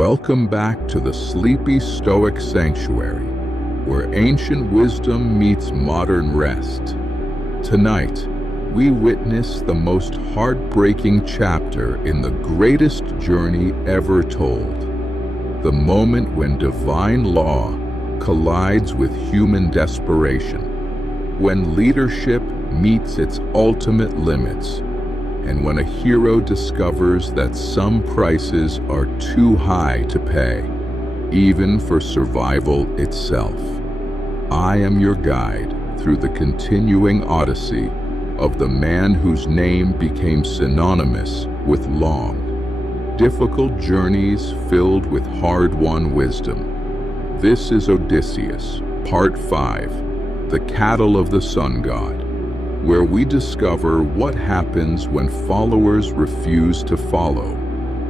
Welcome back to the Sleepy Stoic Sanctuary, where ancient wisdom meets modern rest. Tonight, we witness the most heartbreaking chapter in the greatest journey ever told. The moment when divine law collides with human desperation, when leadership meets its ultimate limits, and when a hero discovers that some prices are too high to pay, even for survival itself. I am your guide through the continuing Odyssey of the man whose name became synonymous with long, difficult journeys filled with hard-won wisdom. This is Odysseus, Part 5, The Cattle of the Sun God, where we discover what happens when followers refuse to follow,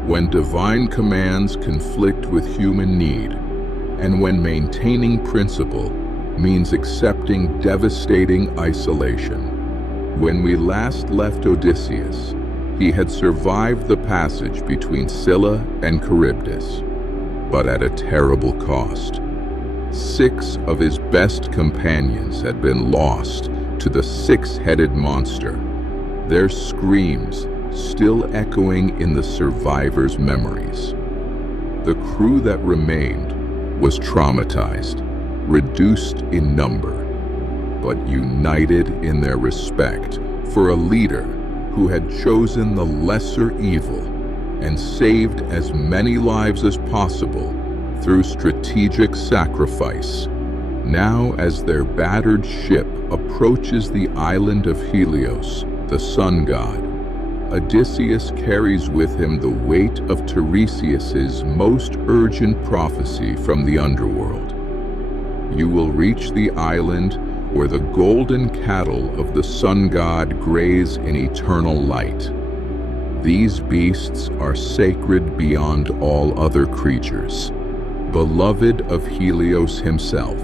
when divine commands conflict with human need, and when maintaining principle means accepting devastating isolation. When we last left Odysseus, he had survived the passage between Scylla and Charybdis, but at a terrible cost. 6 of his best companions had been lost to the 6-headed monster, their screams still echoing in the survivors' memories. The crew that remained was traumatized, reduced in number, but united in their respect for a leader who had chosen the lesser evil and saved as many lives as possible through strategic sacrifice. Now, as their battered ship approaches the island of Helios, the sun god, Odysseus carries with him the weight of Tiresias's most urgent prophecy from the underworld. You will reach the island where the golden cattle of the sun god graze in eternal light. These beasts are sacred beyond all other creatures, beloved of Helios himself.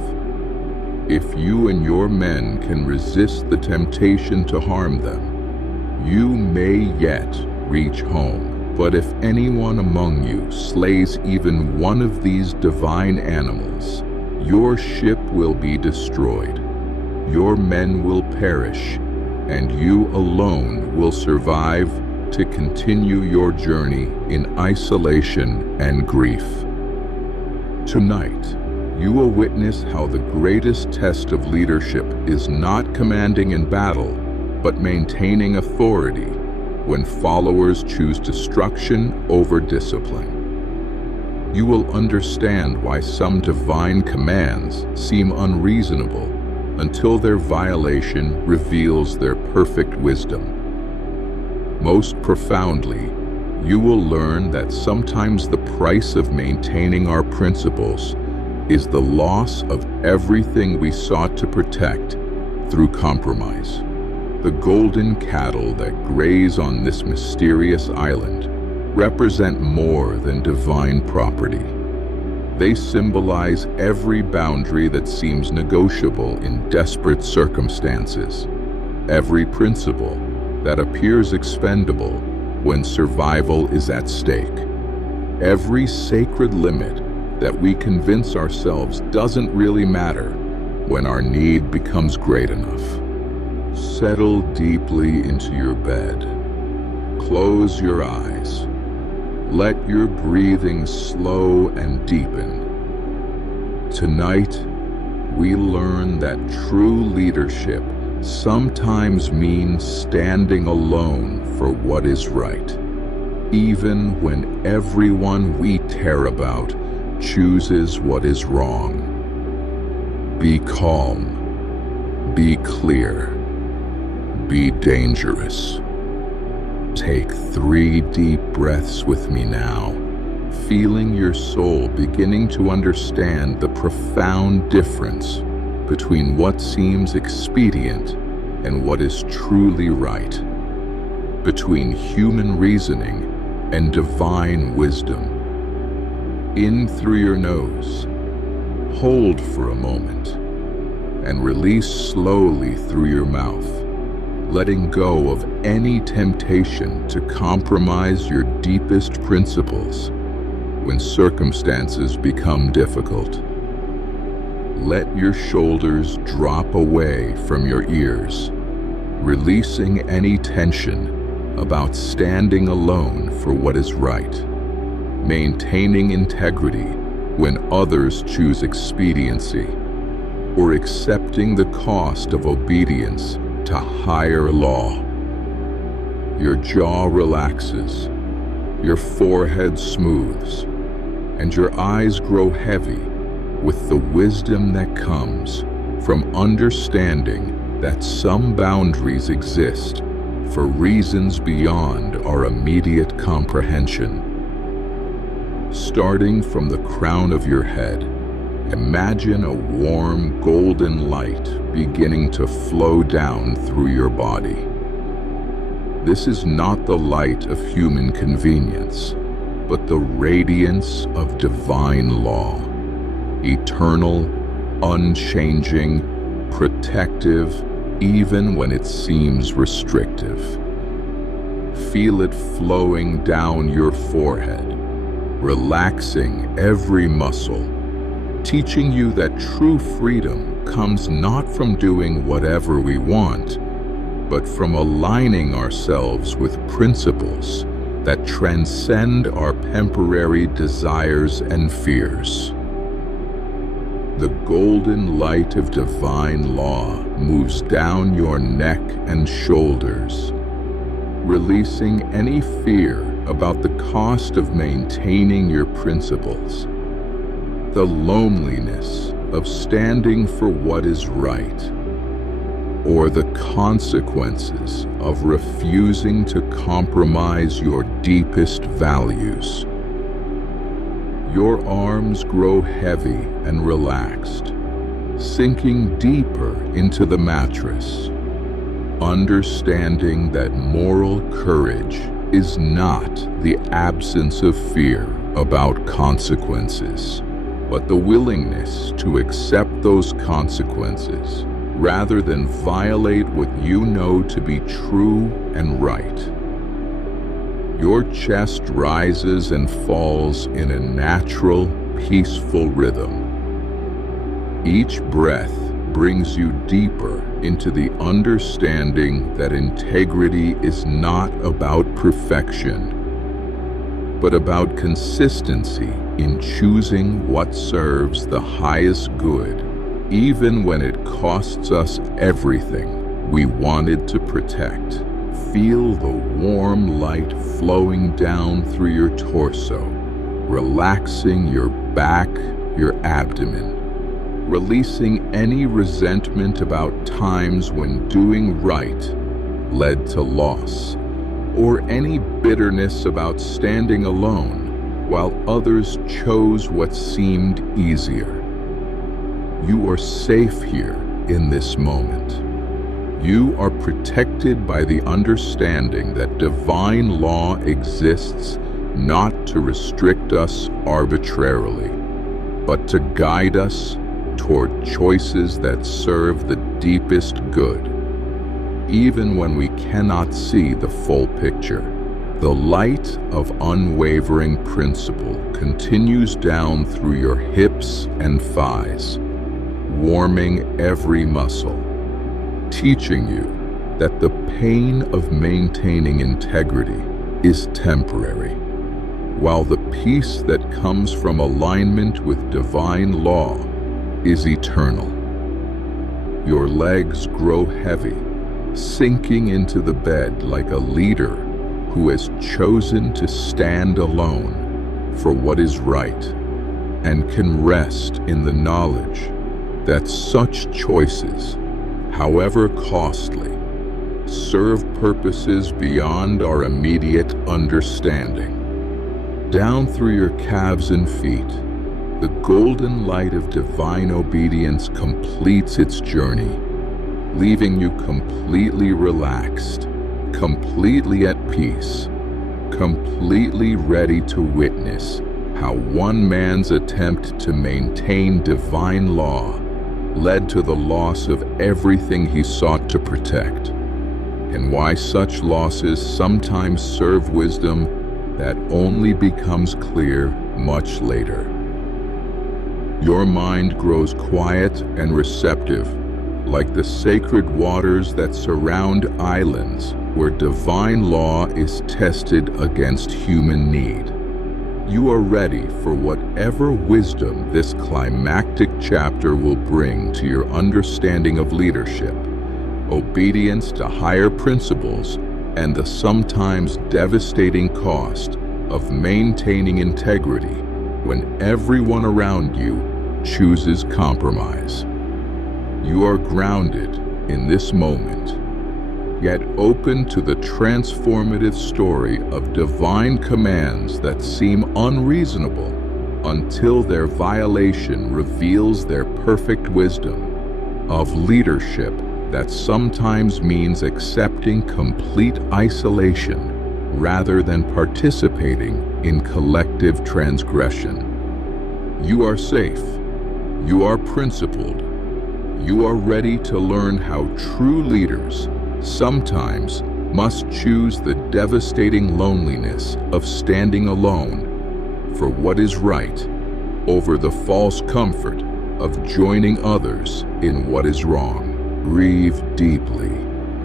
If you and your men can resist the temptation to harm them, you may yet reach home. But if anyone among you slays even one of these divine animals, your ship will be destroyed, your men will perish, and you alone will survive to continue your journey in isolation and grief. Tonight, you will witness how the greatest test of leadership is not commanding in battle, but maintaining authority when followers choose destruction over discipline. You will understand why some divine commands seem unreasonable until their violation reveals their perfect wisdom. Most profoundly, you will learn that sometimes the price of maintaining our principles is the loss of everything we sought to protect through compromise. The golden cattle that graze on this mysterious island represent more than divine property. They symbolize every boundary that seems negotiable in desperate circumstances, every principle that appears expendable when survival is at stake, every sacred limit that we convince ourselves doesn't really matter when our need becomes great enough. Settle deeply into your bed. Close your eyes. Let your breathing slow and deepen. Tonight, we learn that true leadership sometimes means standing alone for what is right, even when everyone we care about chooses what is wrong. Be calm, be clear, be dangerous. Take 3 deep breaths with me now, feeling your soul beginning to understand the profound difference between what seems expedient and what is truly right, between human reasoning and divine wisdom. In through your nose, hold for a moment, and release slowly through your mouth, letting go of any temptation to compromise your deepest principles. when circumstances become difficult. Let your shoulders drop away from your ears, releasing any tension about standing alone for what is right, maintaining integrity when others choose expediency, or accepting the cost of obedience to higher law. Your jaw relaxes, your forehead smooths, and your eyes grow heavy with the wisdom that comes from understanding that some boundaries exist for reasons beyond our immediate comprehension. Starting from the crown of your head, imagine a warm golden light beginning to flow down through your body. This is not the light of human convenience, but the radiance of divine law, eternal, unchanging, protective, even when it seems restrictive. Feel it flowing down your forehead, relaxing every muscle, teaching you that true freedom comes not from doing whatever we want, but from aligning ourselves with principles that transcend our temporary desires and fears. The golden light of divine law moves down your neck and shoulders, releasing any fear about the cost of maintaining your principles, the loneliness of standing for what is right, or the consequences of refusing to compromise your deepest values. Your arms grow heavy and relaxed, sinking deeper into the mattress, understanding that moral courage is not the absence of fear about consequences, but the willingness to accept those consequences rather than violate what you know to be true and right. Your chest rises and falls in a natural, peaceful rhythm. Each breath brings you deeper into the understanding that integrity is not about perfection, but about consistency in choosing what serves the highest good, even when it costs us everything we wanted to protect. Feel the warm light flowing down through your torso, relaxing your back, your abdomen, releasing any resentment about times when doing right led to loss, or any bitterness about standing alone while others chose what seemed easier. You are safe here in this moment. You are protected by the understanding that divine law exists not to restrict us arbitrarily, but to guide us toward choices that serve the deepest good. Even when we cannot see the full picture, the light of unwavering principle continues down through your hips and thighs, warming every muscle, teaching you that the pain of maintaining integrity is temporary, while the peace that comes from alignment with divine law is eternal. Your legs grow heavy, sinking into the bed like a leader who has chosen to stand alone for what is right, and can rest in the knowledge that such choices, however costly, serve purposes beyond our immediate understanding. Down through your calves and feet, the golden light of divine obedience completes its journey, leaving you completely relaxed, completely at peace, completely ready to witness how one man's attempt to maintain divine law led to the loss of everything he sought to protect, and why such losses sometimes serve wisdom that only becomes clear much later. Your mind grows quiet and receptive, like the sacred waters that surround islands where divine law is tested against human need. You are ready for whatever wisdom this climactic chapter will bring to your understanding of leadership, obedience to higher principles, and the sometimes devastating cost of maintaining integrity when everyone around you chooses compromise. You are grounded in this moment, yet open to the transformative story of divine commands that seem unreasonable until their violation reveals their perfect wisdom, of leadership that sometimes means accepting complete isolation rather than participating in collective transgression. You are safe. You are principled. You are ready to learn how true leaders sometimes must choose the devastating loneliness of standing alone for what is right over the false comfort of joining others in what is wrong. Breathe deeply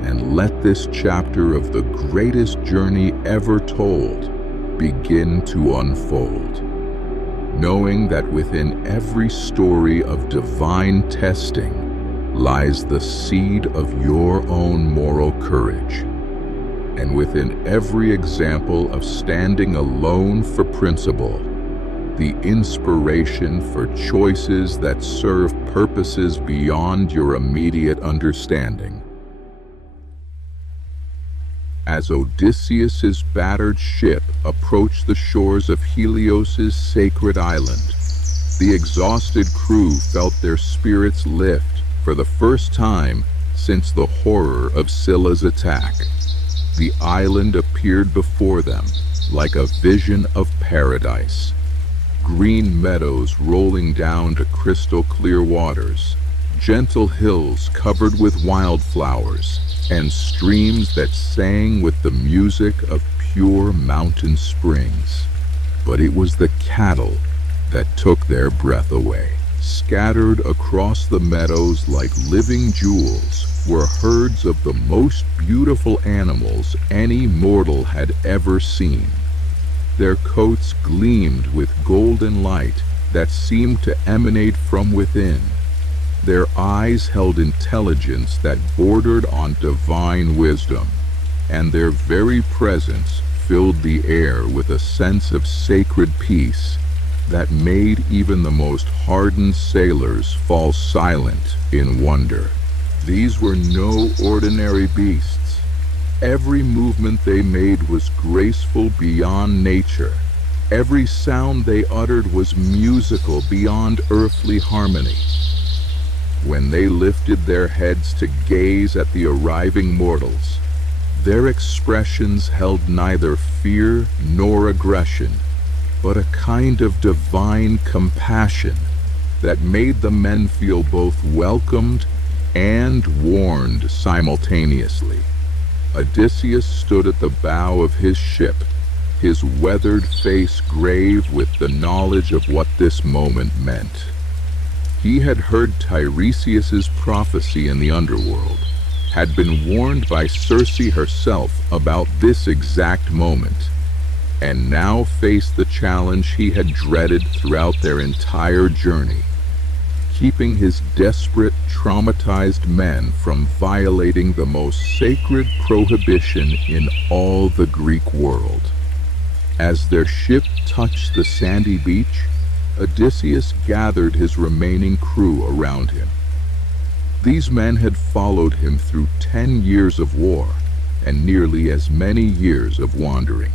and let this chapter of the greatest journey ever told begin to unfold, knowing that within every story of divine testing lies the seed of your own moral courage, and within every example of standing alone for principle, the inspiration for choices that serve purposes beyond your immediate understanding. As Odysseus's battered ship approached the shores of Helios's sacred island, the exhausted crew felt their spirits lift for the first time since the horror of Scylla's attack. The island appeared before them like a vision of paradise. Green meadows rolling down to crystal clear waters, gentle hills covered with wildflowers, and streams that sang with the music of pure mountain springs. But it was the cattle that took their breath away. Scattered across the meadows like living jewels were herds of the most beautiful animals any mortal had ever seen. Their coats gleamed with golden light that seemed to emanate from within. Their eyes held intelligence that bordered on divine wisdom, and their very presence filled the air with a sense of sacred peace that made even the most hardened sailors fall silent in wonder. These were no ordinary beasts. Every movement they made was graceful beyond nature. Every sound they uttered was musical beyond earthly harmony. When they lifted their heads to gaze at the arriving mortals, their expressions held neither fear nor aggression, but a kind of divine compassion that made the men feel both welcomed and warned simultaneously. Odysseus stood at the bow of his ship, his weathered face grave with the knowledge of what this moment meant. He had heard Tiresias's prophecy in the underworld, had been warned by Circe herself about this exact moment, and now faced the challenge he had dreaded throughout their entire journey, keeping his desperate, traumatized men from violating the most sacred prohibition in all the Greek world. As their ship touched the sandy beach, Odysseus gathered his remaining crew around him. These men had followed him through 10 years of war and nearly as many years of wandering.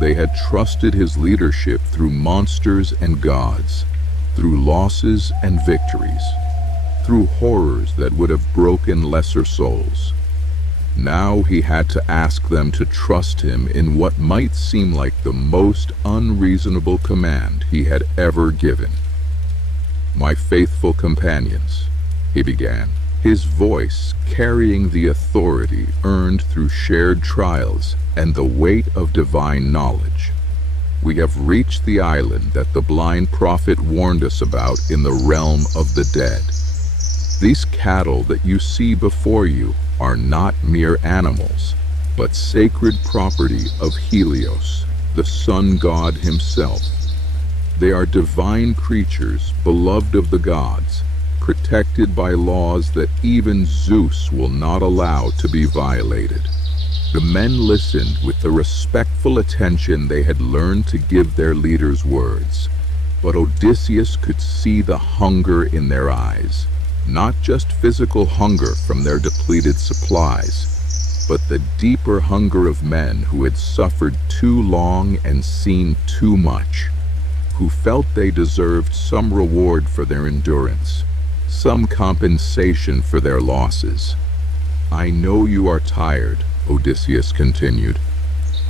They had trusted his leadership through monsters and gods, through losses and victories, through horrors that would have broken lesser souls. Now he had to ask them to trust him in what might seem like the most unreasonable command he had ever given. "My faithful companions," he began, his voice carrying the authority earned through shared trials and the weight of divine knowledge. We have reached the island that the blind prophet warned us about in the realm of the dead. These cattle that you see before you are not mere animals, but sacred property of Helios, the sun god himself. They are divine creatures, beloved of the gods, protected by laws that even Zeus will not allow to be violated. The men listened with the respectful attention they had learned to give their leader's words, but Odysseus could see the hunger in their eyes, not just physical hunger from their depleted supplies, but the deeper hunger of men who had suffered too long and seen too much, who felt they deserved some reward for their endurance, some compensation for their losses. "I know you are tired," Odysseus continued.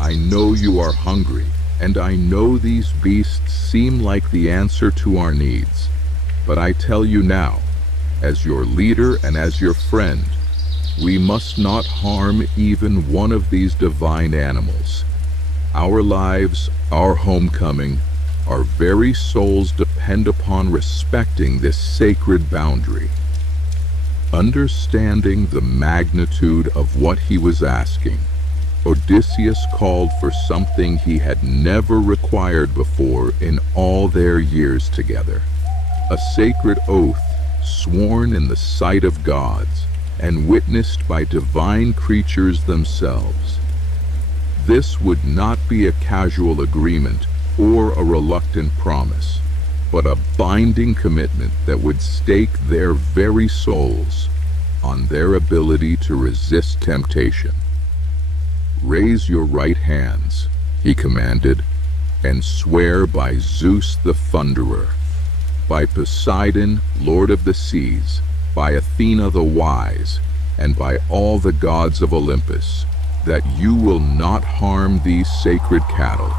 "I know you are hungry, and I know these beasts seem like the answer to our needs. But I tell you now, as your leader and as your friend, we must not harm even one of these divine animals. Our lives, our homecoming, our very souls depend upon respecting this sacred boundary." Understanding the magnitude of what he was asking, Odysseus called for something he had never required before in all their years together: a sacred oath sworn in the sight of gods and witnessed by divine creatures themselves. This would not be a casual agreement or a reluctant promise, but a binding commitment that would stake their very souls on their ability to resist temptation. "Raise your right hands," he commanded, "and swear by Zeus the Thunderer, by Poseidon, Lord of the Seas, by Athena the Wise, and by all the gods of Olympus, that you will not harm these sacred cattle,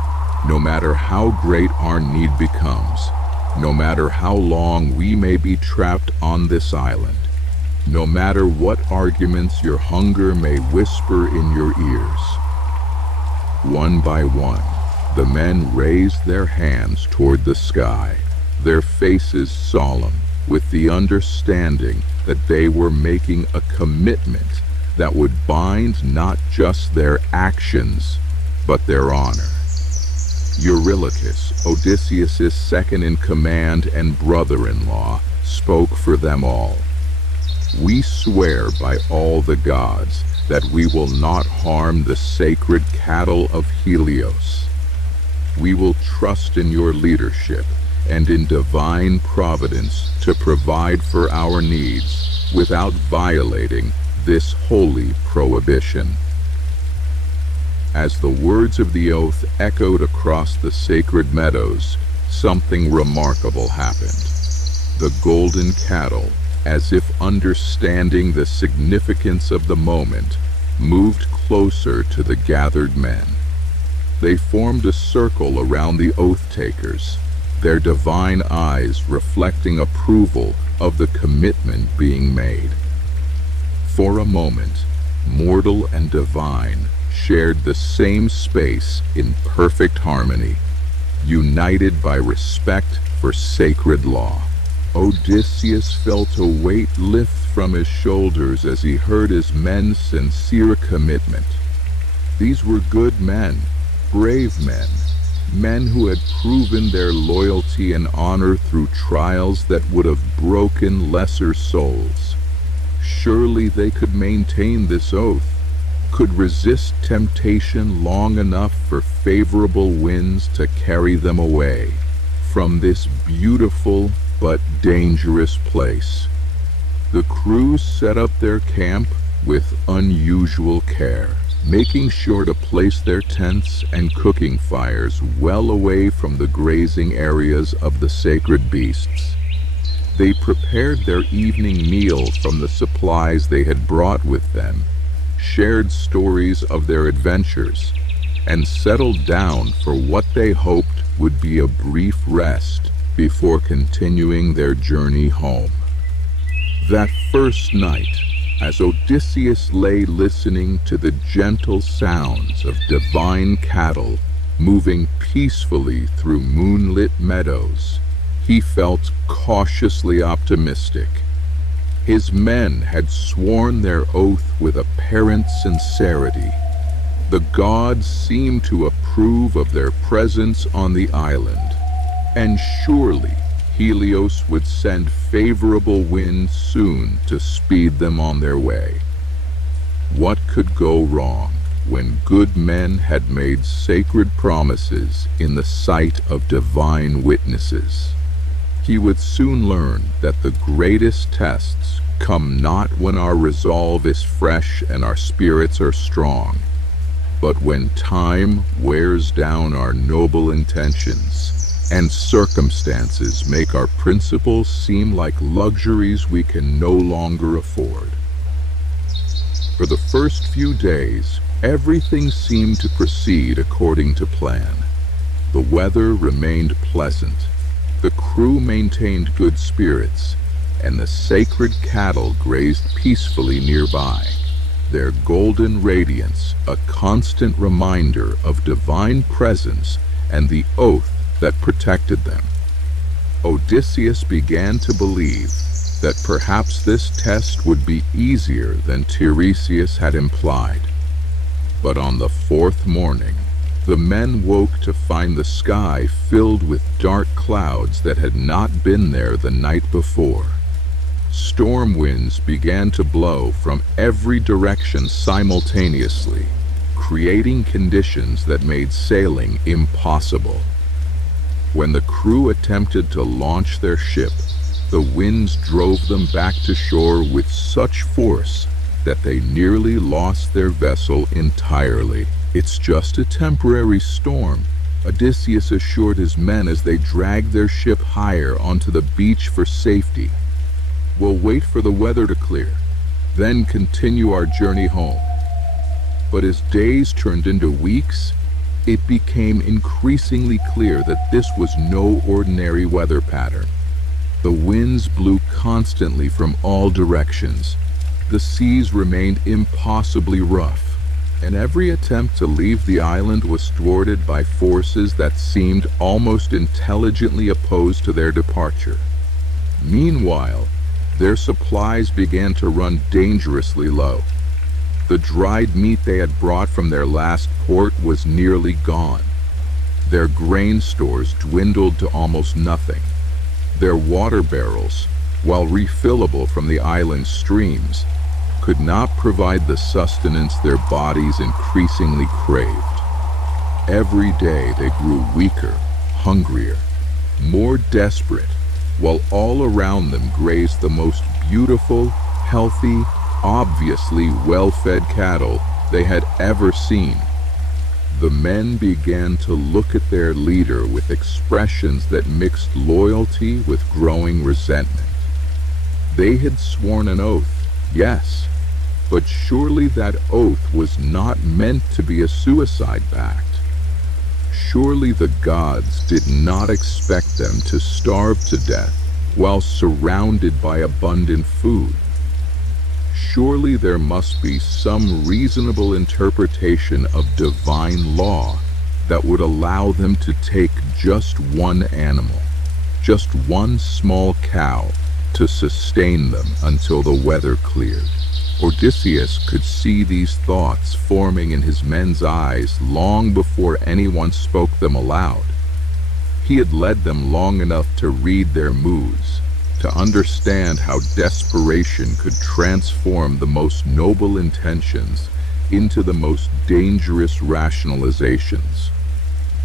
no matter how great our need becomes, no matter how long we may be trapped on this island, no matter what arguments your hunger may whisper in your ears." One by one, the men raised their hands toward the sky, their faces solemn, with the understanding that they were making a commitment that would bind not just their actions, but their honor. Eurylochus, Odysseus' second-in-command and brother-in-law, spoke for them all. "We swear by all the gods that we will not harm the sacred cattle of Helios. We will trust in your leadership and in divine providence to provide for our needs without violating this holy prohibition." As the words of the oath echoed across the sacred meadows, something remarkable happened. The golden cattle, as if understanding the significance of the moment, moved closer to the gathered men. They formed a circle around the oath-takers, their divine eyes reflecting approval of the commitment being made. For a moment, mortal and divine shared the same space in perfect harmony, united by respect for sacred law. Odysseus felt a weight lift from his shoulders as he heard his men's sincere commitment. These were good men, brave men, men who had proven their loyalty and honor through trials that would have broken lesser souls. Surely they could maintain this oath, could resist temptation long enough for favorable winds to carry them away from this beautiful but dangerous place. The crew set up their camp with unusual care, making sure to place their tents and cooking fires well away from the grazing areas of the sacred beasts. They prepared their evening meal from the supplies they had brought with them, shared stories of their adventures, and settled down for what they hoped would be a brief rest before continuing their journey home. That first night, as Odysseus lay listening to the gentle sounds of divine cattle Moving peacefully through moonlit meadows, he felt cautiously optimistic. His men had sworn their oath with apparent sincerity. The gods seemed to approve of their presence on the island, and surely Helios would send favorable winds soon to speed them on their way. What could go wrong when good men had made sacred promises in the sight of divine witnesses? He would soon learn that the greatest tests come not when our resolve is fresh and our spirits are strong, but when time wears down our noble intentions and circumstances make our principles seem like luxuries we can no longer afford. For the first few days, everything seemed to proceed according to plan. The weather remained pleasant, the crew maintained good spirits, and the sacred cattle grazed peacefully nearby, their golden radiance a constant reminder of divine presence and the oath that protected them. Odysseus began to believe that perhaps this test would be easier than Tiresias had implied. But on the fourth morning, the men woke to find the sky filled with dark clouds that had not been there the night before. Storm winds began to blow from every direction simultaneously, creating conditions that made sailing impossible. When the crew attempted to launch their ship, the winds drove them back to shore with such force that they nearly lost their vessel entirely. "It's just a temporary storm," Odysseus assured his men as they dragged their ship higher onto the beach for safety. "We'll wait for the weather to clear, then continue our journey home." But as days turned into weeks, it became increasingly clear that this was no ordinary weather pattern. The winds blew constantly from all directions. The seas remained impossibly rough, and every attempt to leave the island was thwarted by forces that seemed almost intelligently opposed to their departure. Meanwhile, their supplies began to run dangerously low. The dried meat they had brought from their last port was nearly gone. Their grain stores dwindled to almost nothing. Their water barrels, while refillable from the island's streams, could not provide the sustenance their bodies increasingly craved. Every day they grew weaker, hungrier, more desperate, while all around them grazed the most beautiful, healthy, obviously well-fed cattle they had ever seen. The men began to look at their leader with expressions that mixed loyalty with growing resentment. They had sworn an oath, yes, but surely that oath was not meant to be a suicide pact. Surely the gods did not expect them to starve to death while surrounded by abundant food. Surely there must be some reasonable interpretation of divine law that would allow them to take just one animal, just one small cow, to sustain them until the weather cleared. Odysseus could see these thoughts forming in his men's eyes long before anyone spoke them aloud. He had led them long enough to read their moods, to understand how desperation could transform the most noble intentions into the most dangerous rationalizations.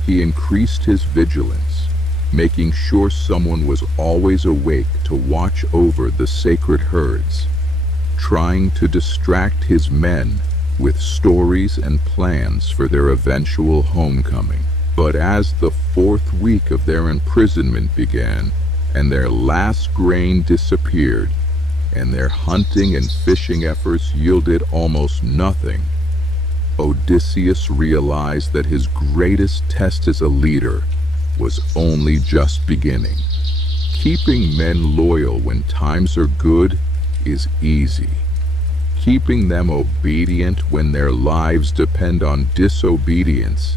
He increased his vigilance, making sure someone was always awake to watch over the sacred herds, trying to distract his men with stories and plans for their eventual homecoming. But as the fourth week of their imprisonment began, and their last grain disappeared, and their hunting and fishing efforts yielded almost nothing, Odysseus realized that his greatest test as a leader was only just beginning. Keeping men loyal when times are good is easy. Keeping them obedient when their lives depend on disobedience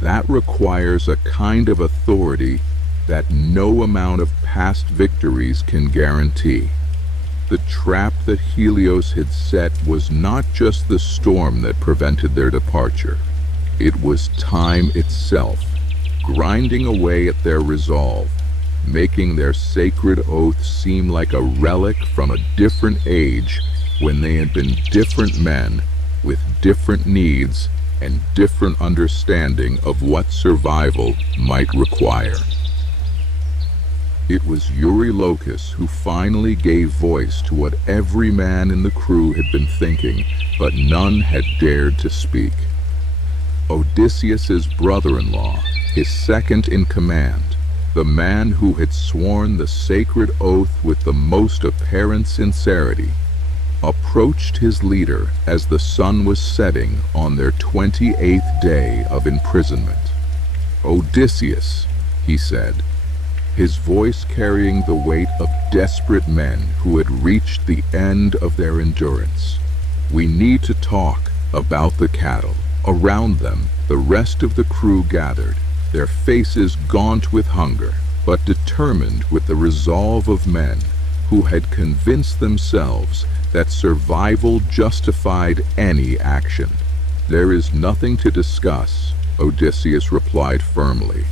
That requires a kind of authority that no amount of past victories can guarantee. The trap that Helios had set was not just the storm that prevented their departure. It was time itself, grinding away at their resolve, making their sacred oath seem like a relic from a different age when they had been different men with different needs and different understanding of what survival might require. It was Eurylochus who finally gave voice to what every man in the crew had been thinking, but none had dared to speak. Odysseus's brother-in-law, his second in command, the man who had sworn the sacred oath with the most apparent sincerity, approached his leader as the sun was setting on their 28th day of imprisonment. "Odysseus," he said, his voice carrying the weight of desperate men who had reached the end of their endurance. "We need to talk about the cattle." Around them, the rest of the crew gathered, their faces gaunt with hunger, but determined with the resolve of men who had convinced themselves that survival justified any action. "There is nothing to discuss," Odysseus replied firmly,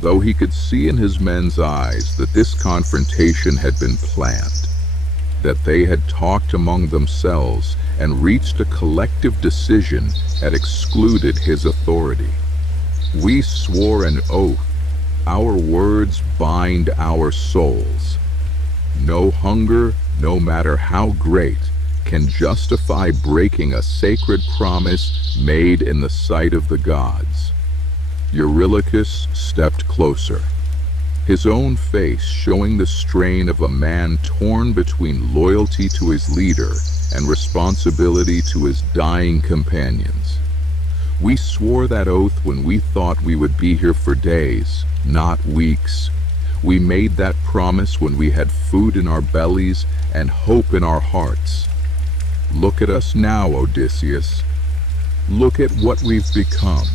though he could see in his men's eyes that this confrontation had been planned, that they had talked among themselves and reached a collective decision that excluded his authority. "We swore an oath. Our words bind our souls. No hunger, no matter how great, can justify breaking a sacred promise made in the sight of the gods." Eurylochus stepped closer, his own face showing the strain of a man torn between loyalty to his leader and responsibility to his dying companions. "We swore that oath when we thought we would be here for days, not weeks. We made that promise when we had food in our bellies and hope in our hearts. Look at us now, Odysseus. Look at what we've become."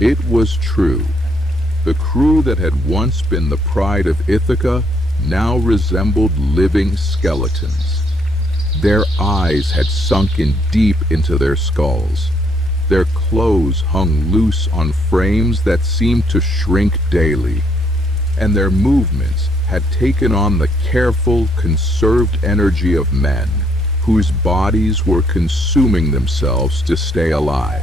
It was true. The crew that had once been the pride of Ithaca now resembled living skeletons. Their eyes had sunken deep into their skulls. Their clothes hung loose on frames that seemed to shrink daily, and their movements had taken on the careful, conserved energy of men whose bodies were consuming themselves to stay alive.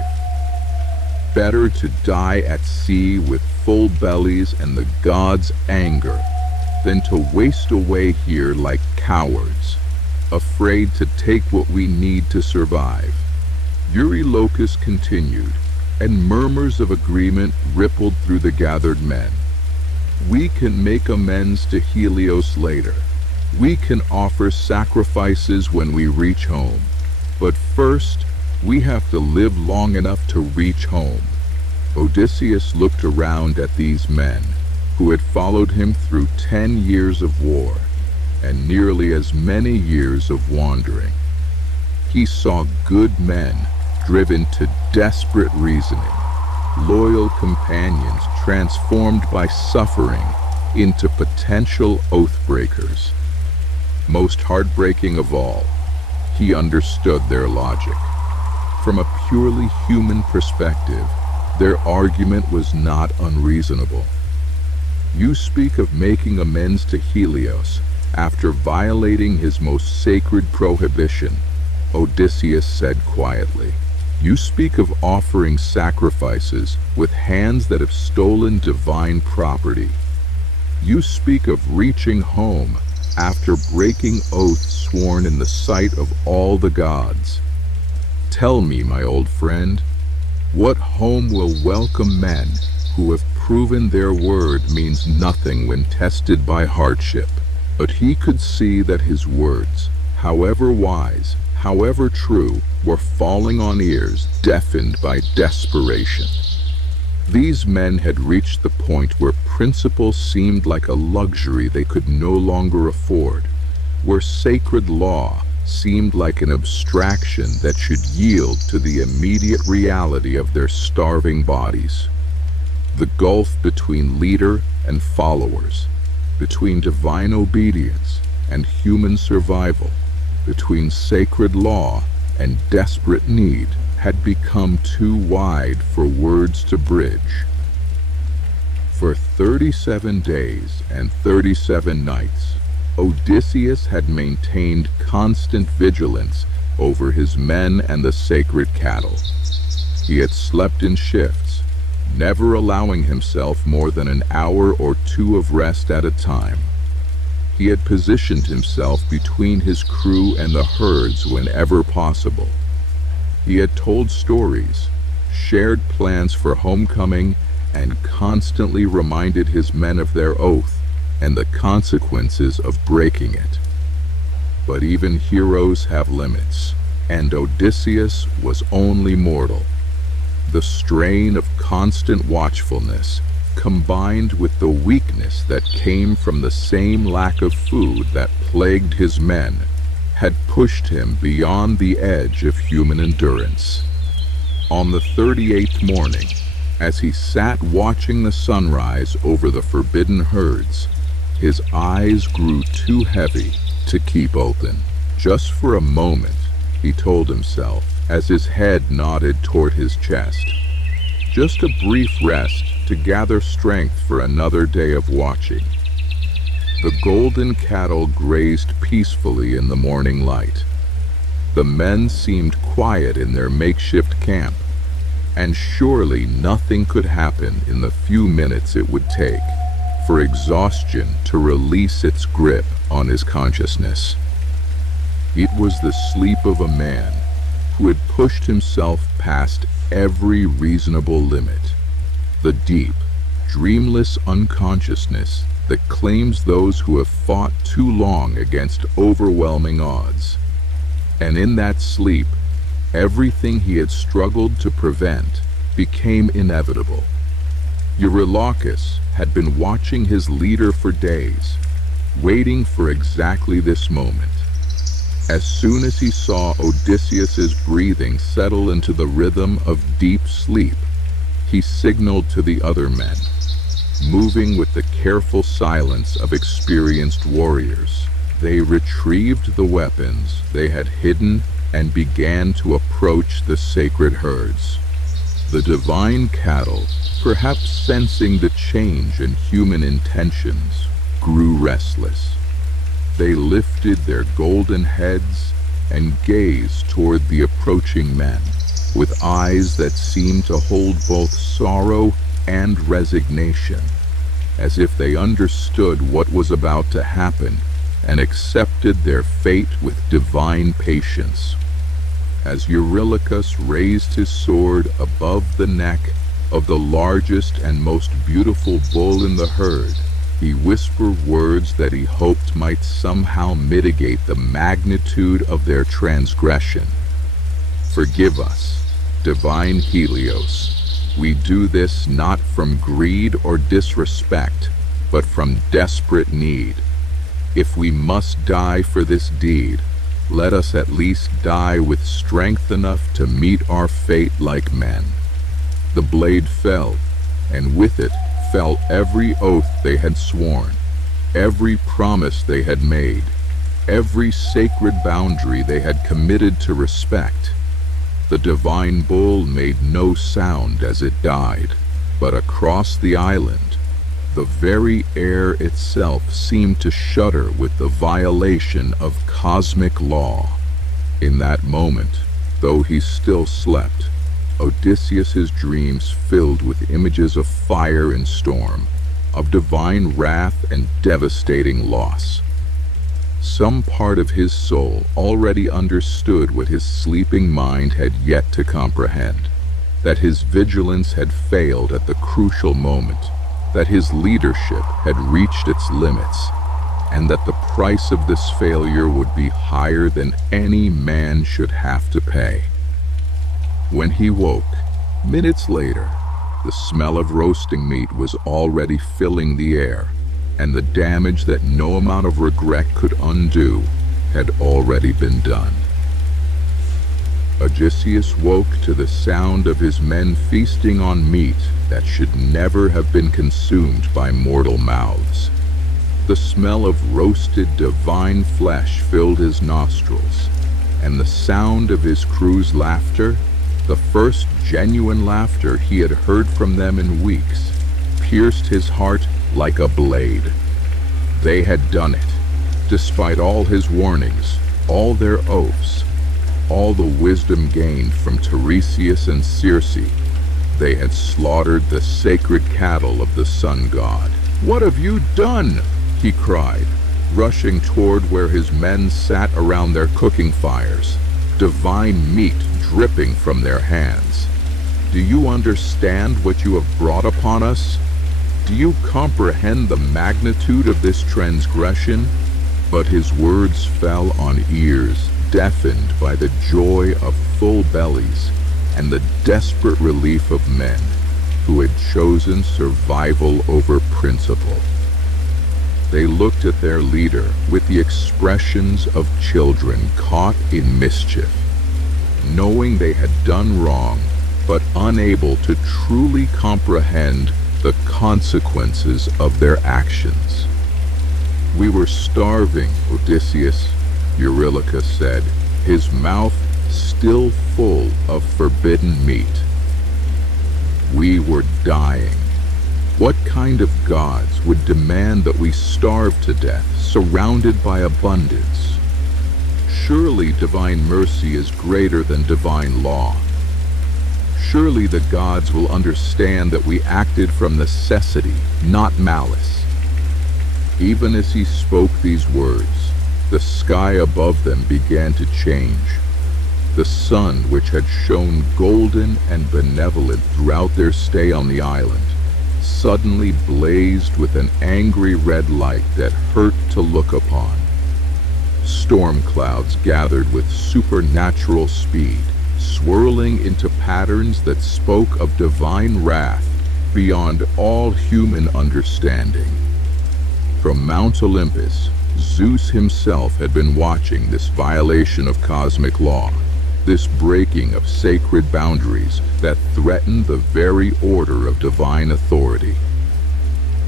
Better to die at sea with full bellies and the gods' anger than to waste away here like cowards, afraid to take what we need to survive. Eurylochus continued, and murmurs of agreement rippled through the gathered men. "We can make amends to Helios later. We can offer sacrifices when we reach home. But first, we have to live long enough to reach home." Odysseus looked around at these men, who had followed him through 10 years of war, and nearly as many years of wandering. He saw good men driven to desperate reasoning, loyal companions transformed by suffering into potential oath-breakers. Most heartbreaking of all, he understood their logic. From a purely human perspective, their argument was not unreasonable. "You speak of making amends to Helios after violating his most sacred prohibition," Odysseus said quietly. "You speak of offering sacrifices with hands that have stolen divine property. You speak of reaching home after breaking oaths sworn in the sight of all the gods. Tell me, my old friend, what home will welcome men who have proven their word means nothing when tested by hardship?" But he could see that his words, however wise, however true, were falling on ears deafened by desperation. These men had reached the point where principle seemed like a luxury they could no longer afford, where sacred law seemed like an abstraction that should yield to the immediate reality of their starving bodies. The gulf between leader and followers, between divine obedience and human survival, between sacred law and desperate need, had become too wide for words to bridge. For 37 days and 37 nights, Odysseus had maintained constant vigilance over his men and the sacred cattle. He had slept in shifts, never allowing himself more than an hour or two of rest at a time. He had positioned himself between his crew and the herds whenever possible. He had told stories, shared plans for homecoming, and constantly reminded his men of their oath and the consequences of breaking it. But even heroes have limits, and Odysseus was only mortal. The strain of constant watchfulness, combined with the weakness that came from the same lack of food that plagued his men, had pushed him beyond the edge of human endurance. On the 38th morning, as he sat watching the sunrise over the forbidden herds, his eyes grew too heavy to keep open. Just for a moment, he told himself, as his head nodded toward his chest. Just a brief rest to gather strength for another day of watching. The golden cattle grazed peacefully in the morning light. The men seemed quiet in their makeshift camp, and surely nothing could happen in the few minutes it would take for exhaustion to release its grip on his consciousness. It was the sleep of a man who had pushed himself past every reasonable limit, the deep, dreamless unconsciousness that claims those who have fought too long against overwhelming odds. And in that sleep, everything he had struggled to prevent became inevitable. Eurylochus had been watching his leader for days, waiting for exactly this moment. As soon as he saw Odysseus's breathing settle into the rhythm of deep sleep, he signaled to the other men, moving with the careful silence of experienced warriors. They retrieved the weapons they had hidden and began to approach the sacred herds. The divine cattle, perhaps sensing the change in human intentions, grew restless. They lifted their golden heads and gazed toward the approaching men, with eyes that seemed to hold both sorrow and resignation, as if they understood what was about to happen and accepted their fate with divine patience. As Eurylochus raised his sword above the neck of the largest and most beautiful bull in the herd, he whispered words that he hoped might somehow mitigate the magnitude of their transgression. "Forgive us, divine Helios. We do this not from greed or disrespect, but from desperate need. If we must die for this deed, let us at least die with strength enough to meet our fate like men." The blade fell, and with it fell every oath they had sworn, every promise they had made, every sacred boundary they had committed to respect. The divine bull made no sound as it died, but across the island, the very air itself seemed to shudder with the violation of cosmic law. In that moment, though he still slept, Odysseus's dreams filled with images of fire and storm, of divine wrath and devastating loss. Some part of his soul already understood what his sleeping mind had yet to comprehend, that his vigilance had failed at the crucial moment, that his leadership had reached its limits, and that the price of this failure would be higher than any man should have to pay. When he woke, minutes later, the smell of roasting meat was already filling the air, and the damage that no amount of regret could undo had already been done. Odysseus woke to the sound of his men feasting on meat that should never have been consumed by mortal mouths. The smell of roasted divine flesh filled his nostrils, and the sound of his crew's laughter, the first genuine laughter he had heard from them in weeks, pierced his heart like a blade. They had done it, despite all his warnings, all their oaths, all the wisdom gained from Tiresias and Circe. They had slaughtered the sacred cattle of the sun god. "What have you done?" he cried, rushing toward where his men sat around their cooking fires, divine meat dripping from their hands. "Do you understand what you have brought upon us? Do you comprehend the magnitude of this transgression?" But his words fell on ears deafened by the joy of full bellies and the desperate relief of men who had chosen survival over principle. They looked at their leader with the expressions of children caught in mischief, knowing they had done wrong, but unable to truly comprehend the consequences of their actions. "We were starving, Odysseus," Eurylochus said, his mouth still full of forbidden meat. "We were dying. What kind of gods would demand that we starve to death, surrounded by abundance? Surely divine mercy is greater than divine law. Surely the gods will understand that we acted from necessity, not malice." Even as he spoke these words, the sky above them began to change. The sun, which had shone golden and benevolent throughout their stay on the island, suddenly blazed with an angry red light that hurt to look upon. Storm clouds gathered with supernatural speed, swirling into patterns that spoke of divine wrath beyond all human understanding. From Mount Olympus, Zeus himself had been watching this violation of cosmic law, this breaking of sacred boundaries that threatened the very order of divine authority.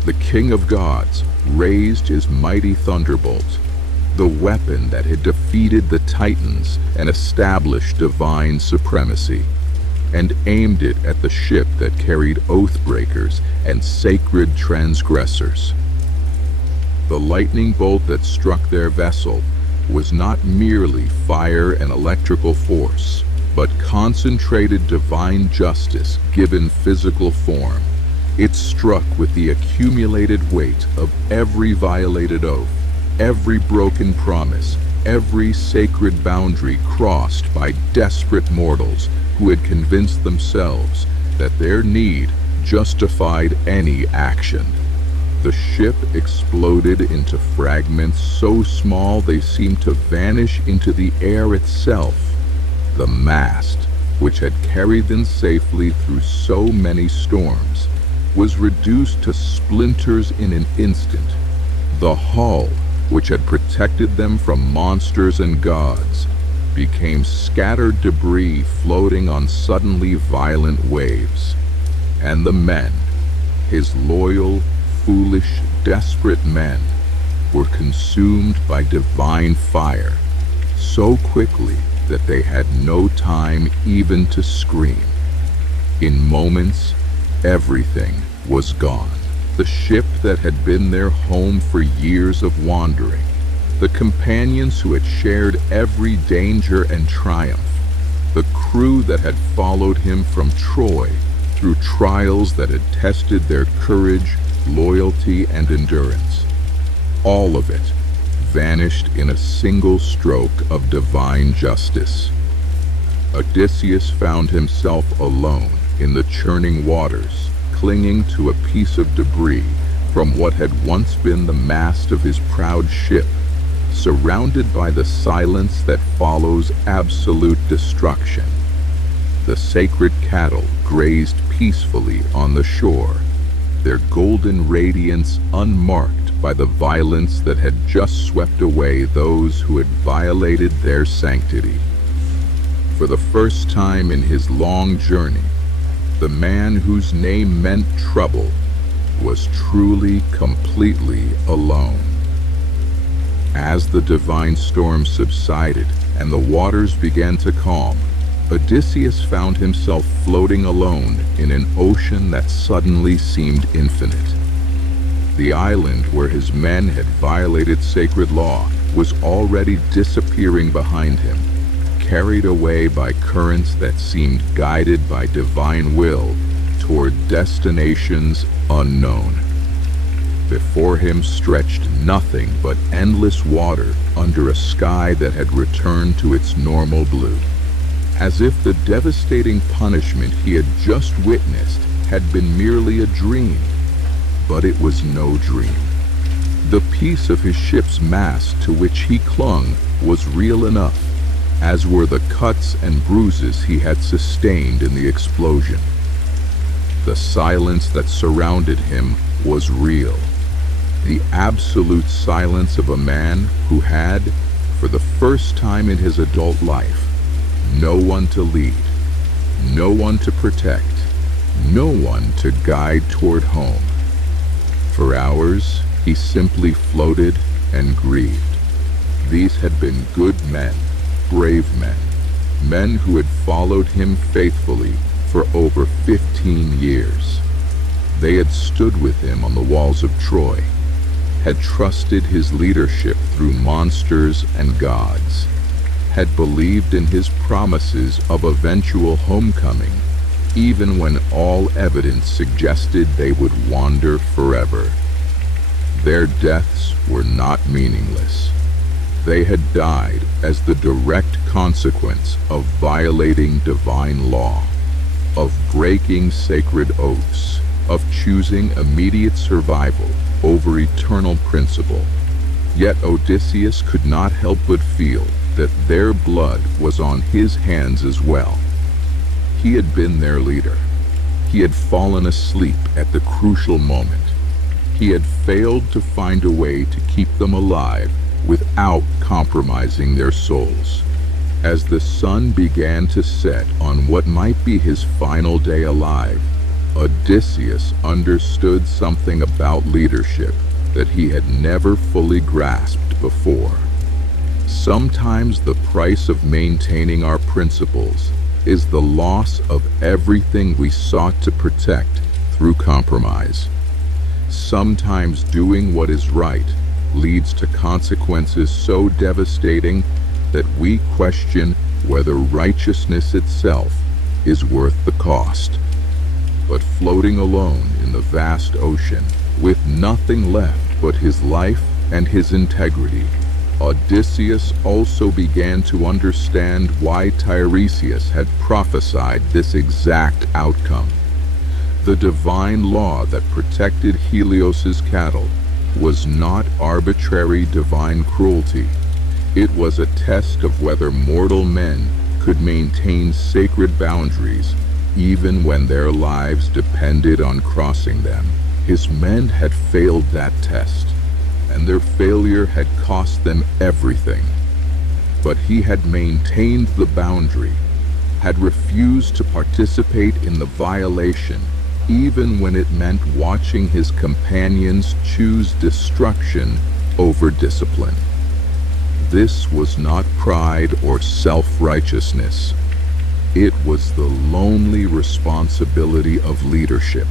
The King of Gods raised his mighty thunderbolt, the weapon that had defeated the Titans and established divine supremacy, and aimed it at the ship that carried oath-breakers and sacred transgressors. The lightning bolt that struck their vessel was not merely fire and electrical force, but concentrated divine justice given physical form. It struck with the accumulated weight of every violated oath, every broken promise, every sacred boundary crossed by desperate mortals who had convinced themselves that their need justified any action. The ship exploded into fragments so small they seemed to vanish into the air itself. The mast, which had carried them safely through so many storms, was reduced to splinters in an instant. The hull, which had protected them from monsters and gods, became scattered debris floating on suddenly violent waves. And the men, his loyal, foolish, desperate men, were consumed by divine fire so quickly that they had no time even to scream. In moments, everything was gone. The ship that had been their home for years of wandering, the companions who had shared every danger and triumph, the crew that had followed him from Troy through trials that had tested their courage, loyalty, and endurance. All of it vanished in a single stroke of divine justice. Odysseus found himself alone in the churning waters, clinging to a piece of debris from what had once been the mast of his proud ship, surrounded by the silence that follows absolute destruction. The sacred cattle grazed peacefully on the shore, their golden radiance unmarked by the violence that had just swept away those who had violated their sanctity. For the first time in his long journey, the man whose name meant trouble was truly, completely alone. As the divine storm subsided and the waters began to calm, Odysseus found himself floating alone in an ocean that suddenly seemed infinite. The island where his men had violated sacred law was already disappearing behind him, carried away by currents that seemed guided by divine will toward destinations unknown. Before him stretched nothing but endless water under a sky that had returned to its normal blue, as if the devastating punishment he had just witnessed had been merely a dream. But it was no dream. The piece of his ship's mast to which he clung was real enough, as were the cuts and bruises he had sustained in the explosion. The silence that surrounded him was real. The absolute silence of a man who had, for the first time in his adult life, no one to lead, no one to protect, no one to guide toward home. For hours, he simply floated and grieved. These had been good men, brave men, men who had followed him faithfully for over 15 years. They had stood with him on the walls of Troy, had trusted his leadership through monsters and gods, had believed in his promises of eventual homecoming, even when all evidence suggested they would wander forever. Their deaths were not meaningless. They had died as the direct consequence of violating divine law, of breaking sacred oaths, of choosing immediate survival over eternal principle. Yet Odysseus could not help but feel that their blood was on his hands as well. He had been their leader. He had fallen asleep at the crucial moment. He had failed to find a way to keep them alive without compromising their souls. As the sun began to set on what might be his final day alive, Odysseus understood something about leadership that he had never fully grasped before. Sometimes the price of maintaining our principles is the loss of everything we sought to protect through compromise. Sometimes doing what is right leads to consequences so devastating that we question whether righteousness itself is worth the cost. But floating alone in the vast ocean, with nothing left but his life and his integrity, Odysseus also began to understand why Tiresias had prophesied this exact outcome. The divine law that protected Helios's cattle was not arbitrary divine cruelty. It was a test of whether mortal men could maintain sacred boundaries even when their lives depended on crossing them. His men had failed that test, and their failure had cost them everything. But he had maintained the boundary, had refused to participate in the violation, even when it meant watching his companions choose destruction over discipline. This was not pride or self-righteousness. It was the lonely responsibility of leadership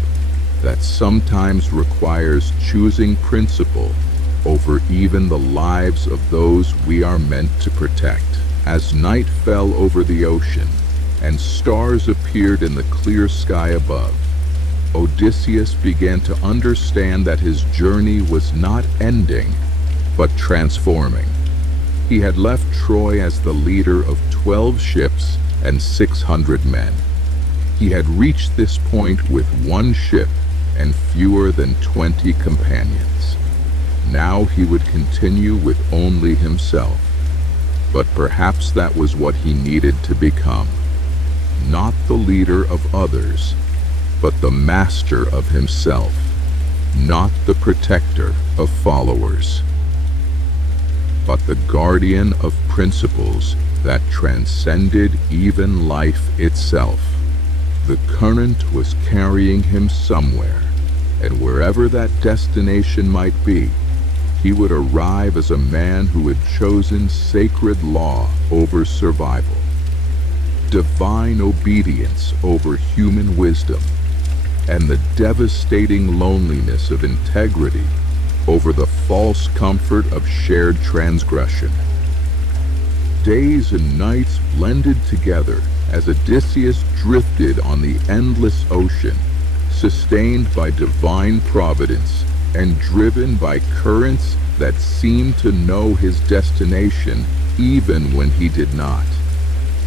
that sometimes requires choosing principle over even the lives of those we are meant to protect. As night fell over the ocean and stars appeared in the clear sky above, Odysseus began to understand that his journey was not ending, but transforming. He had left Troy as the leader of 12 ships and 600 men. He had reached this point with one ship and fewer than 20 companions. Now he would continue with only himself. But perhaps that was what he needed to become. Not the leader of others, but the master of himself. Not the protector of followers. but the guardian of principles that transcended even life itself. The current was carrying him somewhere, and wherever that destination might be, he would arrive as a man who had chosen sacred law over survival, divine obedience over human wisdom, and the devastating loneliness of integrity over the false comfort of shared transgression. Days and nights blended together as Odysseus drifted on the endless ocean, sustained by divine providence and driven by currents that seemed to know his destination even when he did not.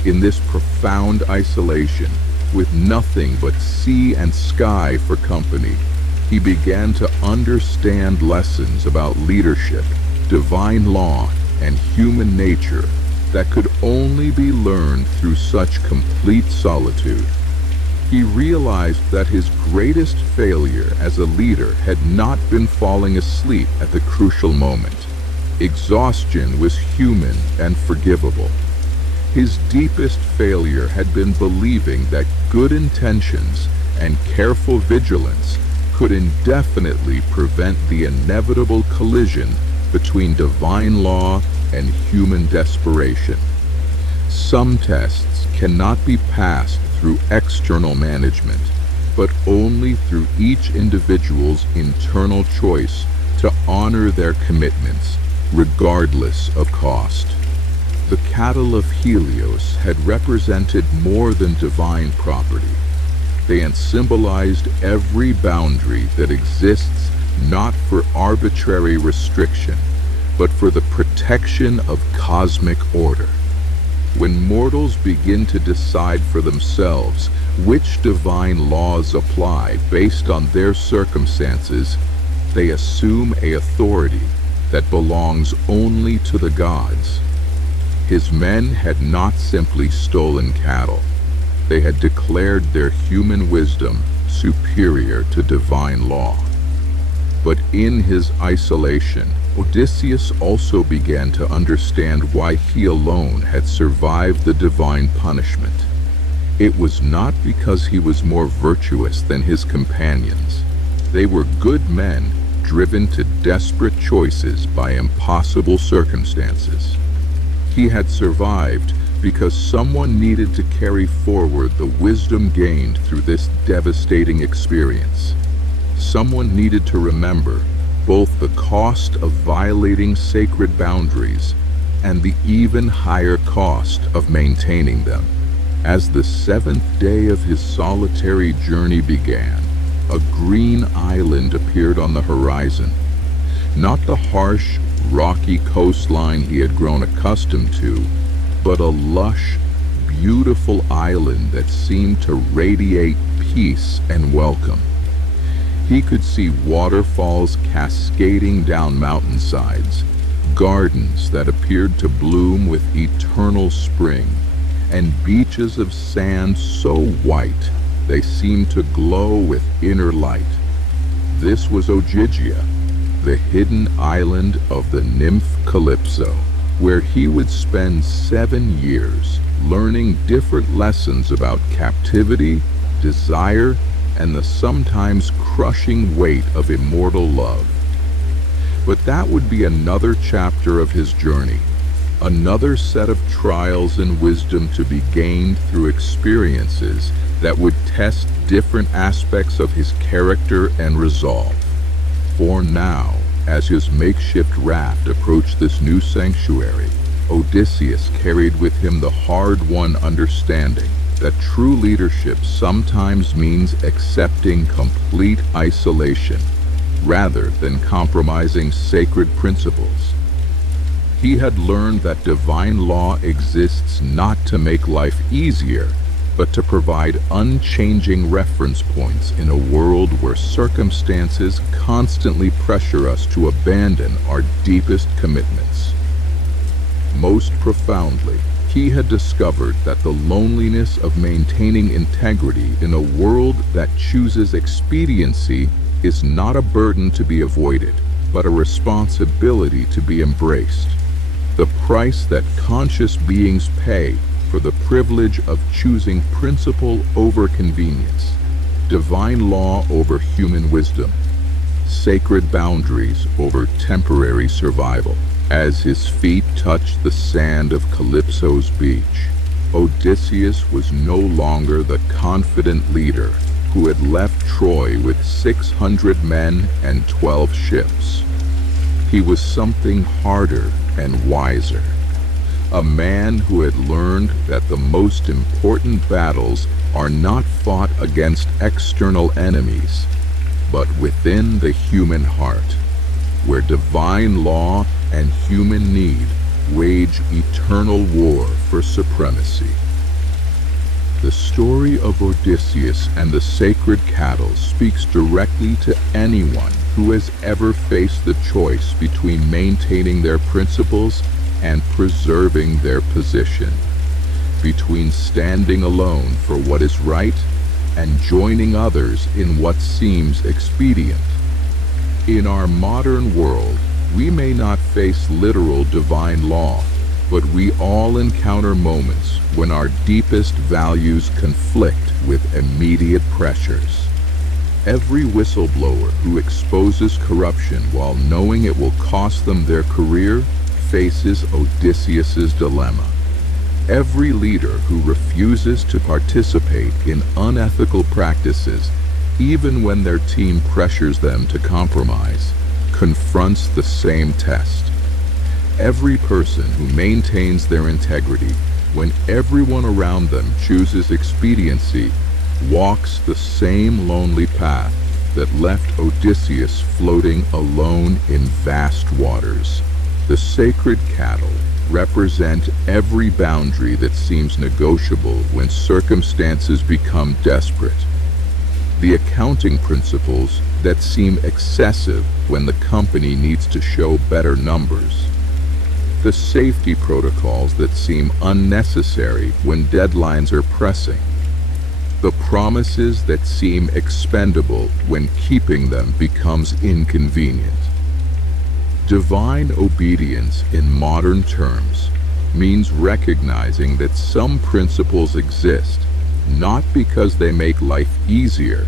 In this profound isolation, with nothing but sea and sky for company, he began to understand lessons about leadership, divine law, and human nature that could only be learned through such complete solitude. He realized that his greatest failure as a leader had not been falling asleep at the crucial moment. Exhaustion was human and forgivable. His deepest failure had been believing that good intentions and careful vigilance could indefinitely prevent the inevitable collision between divine law and human desperation. Some tests cannot be passed through external management, but only through each individual's internal choice to honor their commitments, regardless of cost. The cattle of Helios had represented more than divine property. They had symbolized every boundary that exists not for arbitrary restriction, but for the protection of cosmic order. When mortals begin to decide for themselves which divine laws apply based on their circumstances, they assume an authority that belongs only to the gods. His men had not simply stolen cattle. They had declared their human wisdom superior to divine law. But in his isolation, Odysseus also began to understand why he alone had survived the divine punishment. It was not because he was more virtuous than his companions. They were good men driven to desperate choices by impossible circumstances. He had survived because someone needed to carry forward the wisdom gained through this devastating experience. Someone needed to remember both the cost of violating sacred boundaries and the even higher cost of maintaining them. As the seventh day of his solitary journey began, a green island appeared on the horizon. Not the harsh, rocky coastline he had grown accustomed to, but a lush, beautiful island that seemed to radiate peace and welcome. He could see waterfalls cascading down mountainsides, gardens that appeared to bloom with eternal spring, and beaches of sand so white they seemed to glow with inner light. This was Ogygia, the hidden island of the nymph Calypso, where he would spend 7 years learning different lessons about captivity, desire, and the sometimes crushing weight of immortal love. But that would be another chapter of his journey, another set of trials and wisdom to be gained through experiences that would test different aspects of his character and resolve. For now, as his makeshift raft approached this new sanctuary, Odysseus carried with him the hard-won understanding that true leadership sometimes means accepting complete isolation rather than compromising sacred principles. He had learned that divine law exists not to make life easier, but to provide unchanging reference points in a world where circumstances constantly pressure us to abandon our deepest commitments. Most profoundly, he had discovered that the loneliness of maintaining integrity in a world that chooses expediency is not a burden to be avoided, but a responsibility to be embraced. the price that conscious beings pay for the privilege of choosing principle over convenience, divine law over human wisdom, sacred boundaries over temporary survival. As his feet touched the sand of Calypso's beach, Odysseus was no longer the confident leader who had left Troy with 600 men and 12 ships. He was something harder and wiser, a man who had learned that the most important battles are not fought against external enemies, but within the human heart, where divine law and human need wage eternal war for supremacy. The story of Odysseus and the sacred cattle speaks directly to anyone who has ever faced the choice between maintaining their principles and preserving their position, between standing alone for what is right and joining others in what seems expedient. In our modern world, we may not face literal divine law, but we all encounter moments when our deepest values conflict with immediate pressures. Every whistleblower who exposes corruption while knowing it will cost them their career faces Odysseus's dilemma. Every leader who refuses to participate in unethical practices, even when their team pressures them to compromise, confronts the same test. Every person who maintains their integrity when everyone around them chooses expediency walks the same lonely path that left Odysseus floating alone in vast waters. The sacred cattle represent every boundary that seems negotiable when circumstances become desperate. The accounting principles that seem excessive when the company needs to show better numbers. The safety protocols that seem unnecessary when deadlines are pressing. The promises that seem expendable when keeping them becomes inconvenient. Divine obedience in modern terms means recognizing that some principles exist not because they make life easier,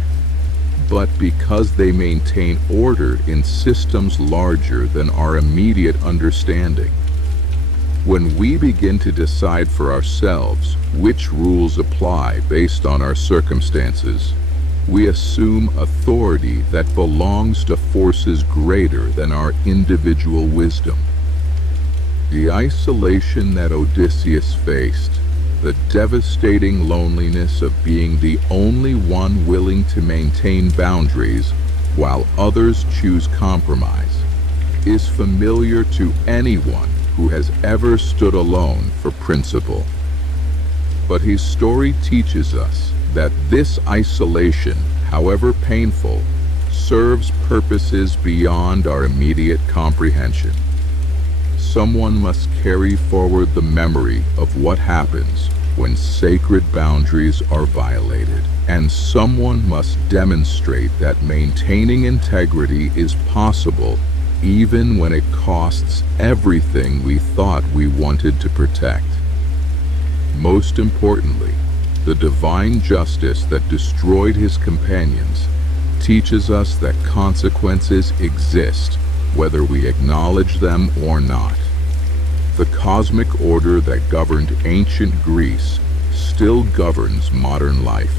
but because they maintain order in systems larger than our immediate understanding. When we begin to decide for ourselves which rules apply based on our circumstances, we assume authority that belongs to forces greater than our individual wisdom. The isolation that Odysseus faced, the devastating loneliness of being the only one willing to maintain boundaries while others choose compromise, is familiar to anyone who has ever stood alone for principle. But his story teaches us that this isolation, however painful, serves purposes beyond our immediate comprehension. Someone must carry forward the memory of what happens when sacred boundaries are violated, and someone must demonstrate that maintaining integrity is possible even when it costs everything we thought we wanted to protect. Most importantly, the divine justice that destroyed his companions teaches us that consequences exist whether we acknowledge them or not. The cosmic order that governed ancient Greece still governs modern life.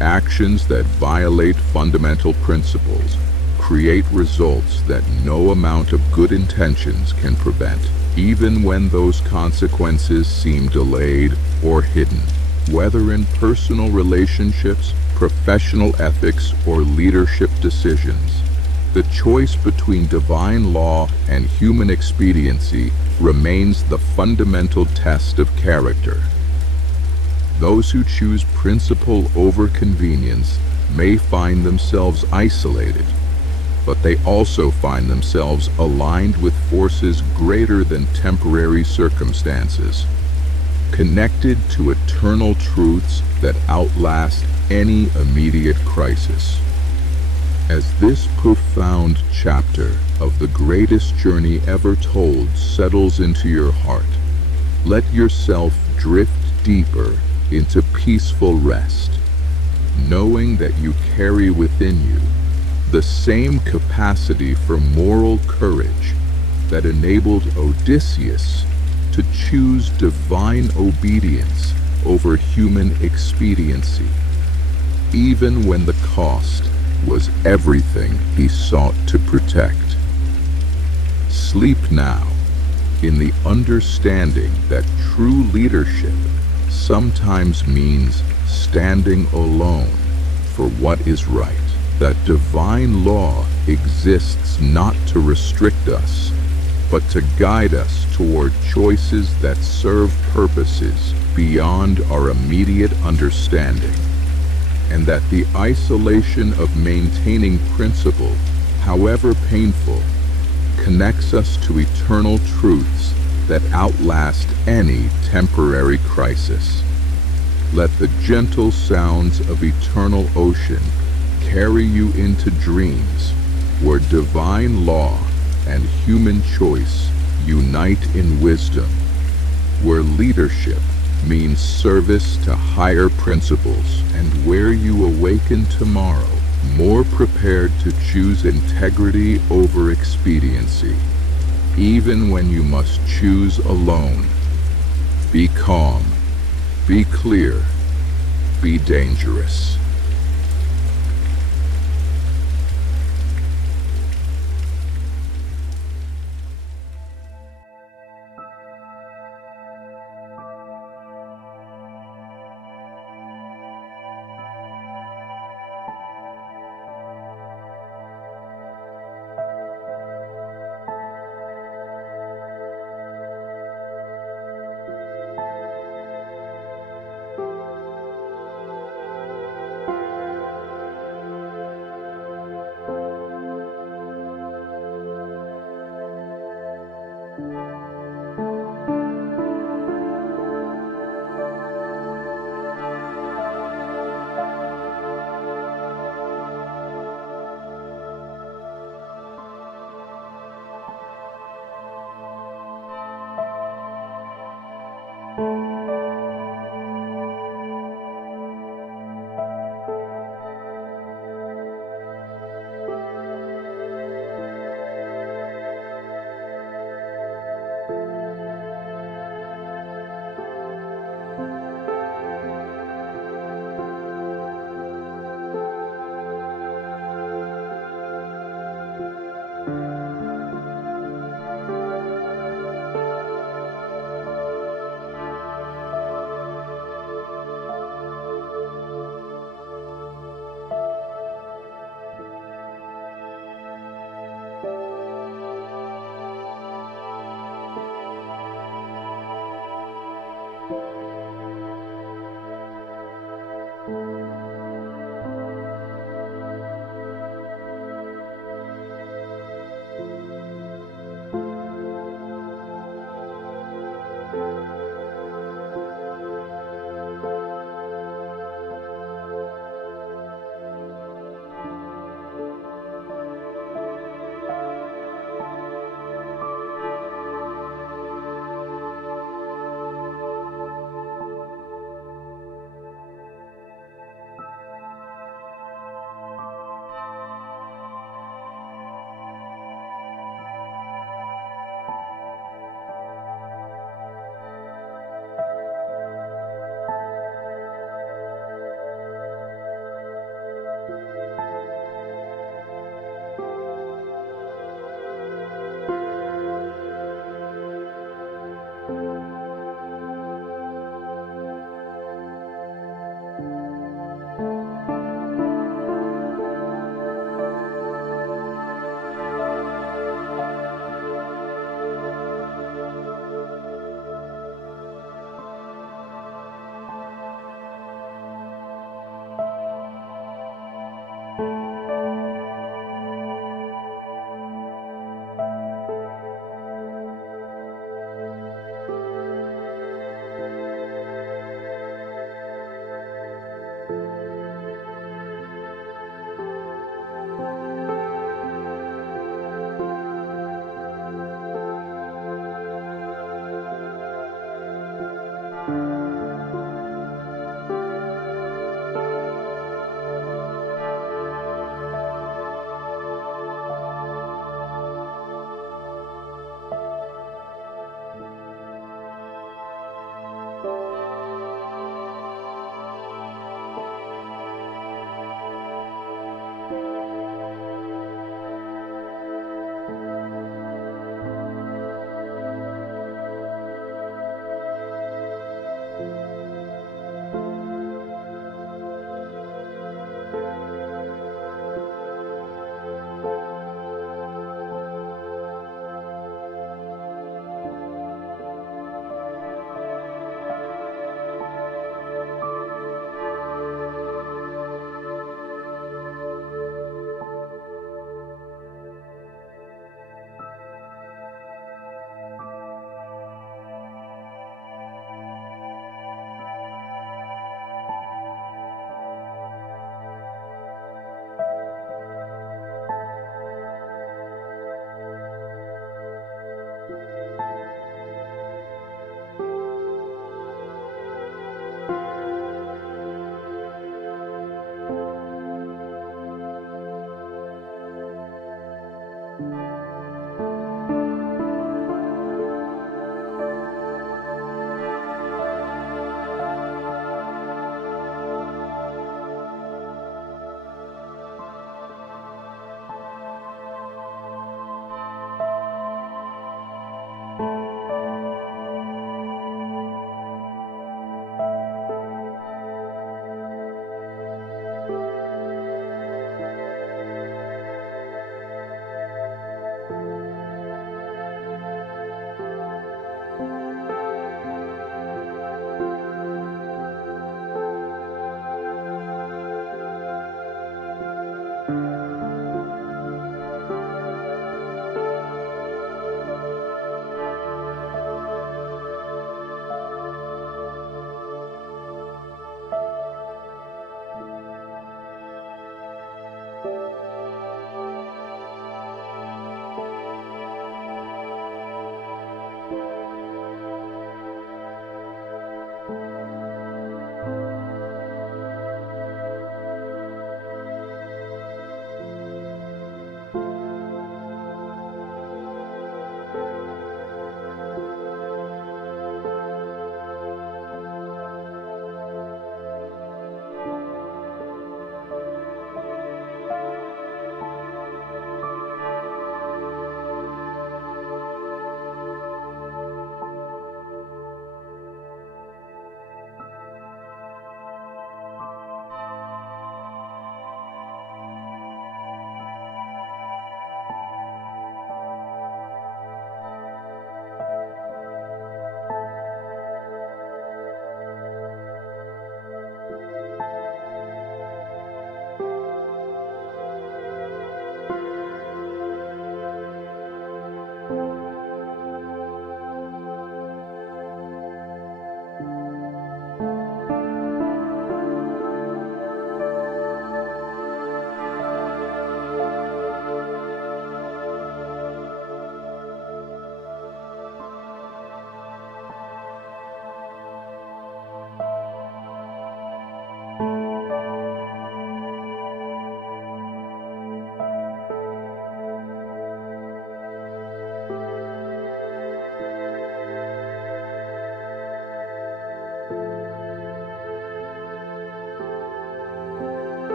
Actions that violate fundamental principles create results that no amount of good intentions can prevent, even when those consequences seem delayed or hidden. Whether in personal relationships, professional ethics, or leadership decisions, the choice between divine law and human expediency remains the fundamental test of character. Those who choose principle over convenience may find themselves isolated, but they also find themselves aligned with forces greater than temporary circumstances, connected to eternal truths that outlast any immediate crisis. As this profound chapter of the greatest journey ever told settles into your heart, let yourself drift deeper into peaceful rest, knowing that you carry within you the same capacity for moral courage that enabled Odysseus to choose divine obedience over human expediency, even when the cost was everything he sought to protect. Sleep now in the understanding that true leadership sometimes means standing alone for what is right, that divine law exists not to restrict us, but to guide us toward choices that serve purposes beyond our immediate understanding, and that the isolation of maintaining principle, however painful, connects us to eternal truths that outlast any temporary crisis. Let the gentle sounds of eternal ocean carry you into dreams where divine law and human choice unite in wisdom, where leadership means service to higher principles, and where you awaken tomorrow more prepared to choose integrity over expediency, even when you must choose alone. Be calm, be clear, be dangerous.